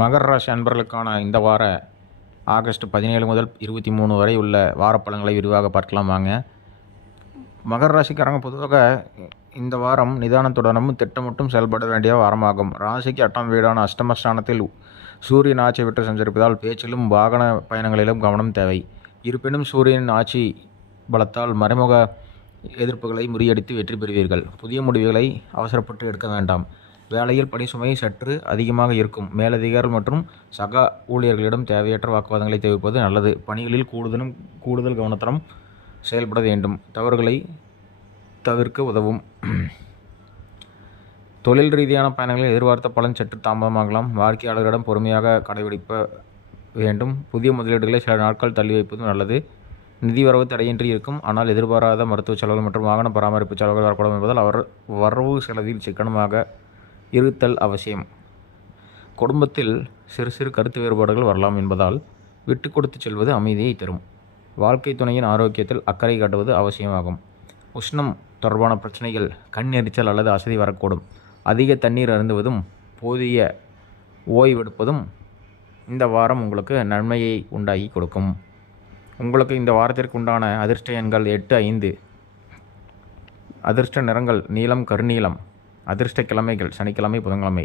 மகர ராசி அன்பர்களுக்கான இந்த வார ஆகஸ்ட் 17 முதல் 23 வரை உள்ள வாரப்பலன்களை விரிவாக பார்க்கலாம் வாங்க. மகர ராசிக்காரங்க பொதுவாக இந்த வாரம் நிதானத்துடனும் திட்டமிட்டும் செயல்பட வேண்டிய வாரமாகும். ராசிக்கு 8ஆம் வீடான அஷ்டமஸ்தானத்தில் சூரியன் ஆட்சி பெற்று சஞ்சரிப்பதால் பேச்சிலும் வாகன பயணங்களிலும் கவனம் தேவை. இருப்பினும் சூரியன் ஆட்சி பலத்தால் மறைமுக எதிர்ப்புகளை முறியடித்து வெற்றி பெறுவீர்கள். புதிய முடிவுகளை அவசரப்பட்டு எடுக்க வேண்டாம். வேலையில் பணி சுமை சற்று அதிகமாக இருக்கும். மேலதிகாரிகள் மற்றும் சக ஊழியர்களிடம் தேவையற்ற வாக்குவாதங்களை தவிர்ப்பது நல்லது. பணிகளில் கூடுதல் கவனத்துடன் செயல்பட வேண்டும். தவறுகளை தவிர்க்க உதவும். தொழில் ரீதியான பயணங்களில் எதிர்பார்த்த பலன் சற்று தாமதமாகலாம். வாடிக்கையாளர்களிடம் பொறுமையாக கடைபிடிக்க வேண்டும். புதிய முதலீடுகளை சில நாட்கள் தள்ளி வைப்பதும் நல்லது. நிதி வரவு தடையின்றி இருக்கும். ஆனால் எதிர்பாராத மருத்துவ செலவுகள் மற்றும் வாகன பராமரிப்பு செலவுகள் வரக்கூடும் என்பதால் வரவு செலவில் சிக்கனமாக இருத்தல் அவசியம். குடும்பத்தில் சிறு கருத்து வேறுபாடுகள் வரலாம் என்பதால் விட்டு கொடுத்து செல்வது அமைதியை தரும். வாழ்க்கை துணையின் ஆரோக்கியத்தில் அக்கறை காட்டுவது அவசியமாகும். உஷ்ணம் தொடர்பான பிரச்சனைகள், கண் எரிச்சல் அல்லது அசதி வரக்கூடும். அதிக தண்ணீர் அருந்துவதும் போதிய ஓய்வெடுப்பதும் இந்த வாரம் உங்களுக்கு நன்மையை உண்டாகி கொடுக்கும். உங்களுக்கு இந்த வாரத்திற்கு உண்டான அதிர்ஷ்ட எண்கள் 8, 5. அதிர்ஷ்ட நிறங்கள் நீலம், கருநீலம். அதிர்ஷ்ட கிழமைகள் சனிக்கிழமை, புதன்கிழமை.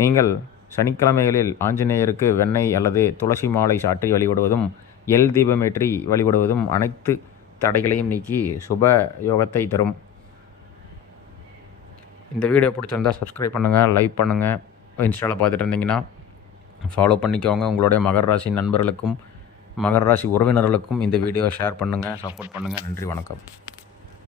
நீங்கள் சனிக்கிழமைகளில் ஆஞ்சநேயருக்கு வெண்ணெய் அல்லது துளசி மாலை சாற்றி வழிபடுவதும் எல் தீபமேற்றி வழிபடுவதும் அனைத்து தடைகளையும் நீக்கி சுப யோகத்தை தரும். இந்த வீடியோ பிடிச்சிருந்தால் சப்ஸ்கிரைப் பண்ணுங்கள், லைக் பண்ணுங்கள். இன்ஸ்டாவில் பார்த்துட்டு இருந்தீங்கன்னா ஃபாலோ பண்ணிக்கோங்க. உங்களுடைய மகர ராசி நண்பர்களுக்கும் மகர ராசி உறவினர்களுக்கும் இந்த வீடியோவை ஷேர் பண்ணுங்கள், சப்போர்ட் பண்ணுங்கள். நன்றி, வணக்கம்.